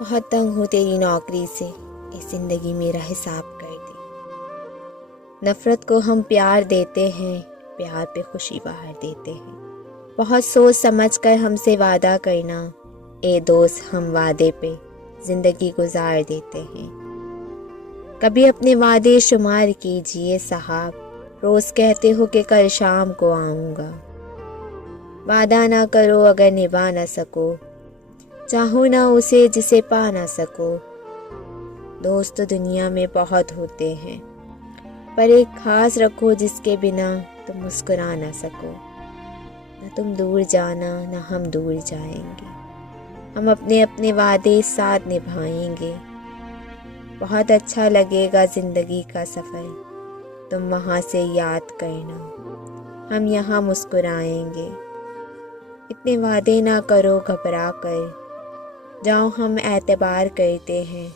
بہت تنگ ہوں تیری نوکری سے، اس زندگی میرا حساب کر دے۔ نفرت کو ہم پیار دیتے ہیں، پیار پہ خوشی باہر دیتے ہیں۔ بہت سوچ سمجھ کر ہم سے وعدہ کرنا، اے دوست ہم وعدے پہ زندگی گزار دیتے ہیں۔ کبھی اپنے وعدے شمار کیجئے صاحب، روز کہتے ہو کہ کل شام کو آؤں گا۔ وعدہ نہ کرو اگر نبھا نہ سکو، چاہو نہ اسے جسے پا نہ سکو۔ دوست دنیا میں بہت ہوتے ہیں، پر ایک خاص رکھو جس کے بنا تم مسکرا نہ سکو۔ نہ تم دور جانا نہ ہم دور جائیں گے، ہم اپنے اپنے وعدے ساتھ نبھائیں گے۔ بہت اچھا لگے گا زندگی کا سفر، تم وہاں سے یاد کرنا، ہم یہاں مسکرائیں گے۔ اتنے وعدے نہ کرو گھبرا کر، جاؤ ہم اعتبار کرتے ہیں۔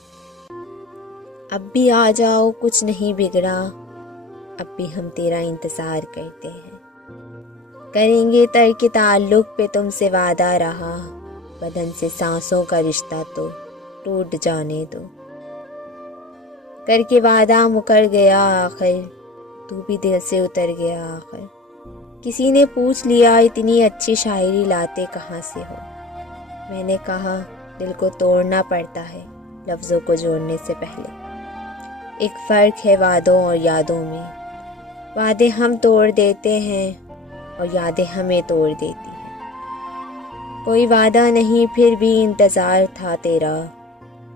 اب بھی آ جاؤ کچھ نہیں بگڑا، اب بھی ہم تیرا انتظار کرتے ہیں۔ کریں گے ترک تعلق پہ تم سے وعدہ رہا، بدن سے سانسوں کا رشتہ تو ٹوٹ جانے دو۔ کر کے وعدہ مکر گیا آخر، تو بھی دل سے اتر گیا آخر۔ کسی نے پوچھ لیا اتنی اچھی شاعری لاتے کہاں سے ہو؟ میں نے کہا دل کو توڑنا پڑتا ہے لفظوں کو جوڑنے سے پہلے۔ ایک فرق ہے وعدوں اور یادوں میں، وعدے ہم توڑ دیتے ہیں اور یادیں ہمیں توڑ دیتی ہیں۔ کوئی وعدہ نہیں پھر بھی انتظار تھا تیرا،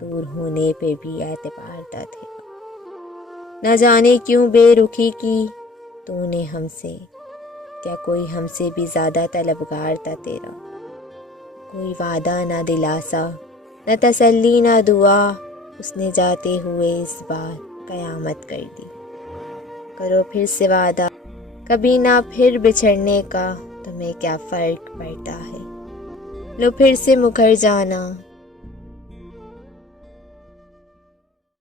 دور ہونے پہ بھی اعتبار تھا تیرا۔ نہ جانے کیوں بے رخی کی تو نے ہم سے، کیا کوئی ہم سے بھی زیادہ طلبگار تھا تیرا؟ کوئی وعدہ نہ دلاسا، نہ تسلی نہ دعا، اس نے جاتے ہوئے اس بار قیامت کر دی۔ کرو پھر سے وعدہ کبھی نہ پھر بچھڑنے کا، تمہیں کیا فرق پڑتا ہے؟ لو پھر سے مکر جانا،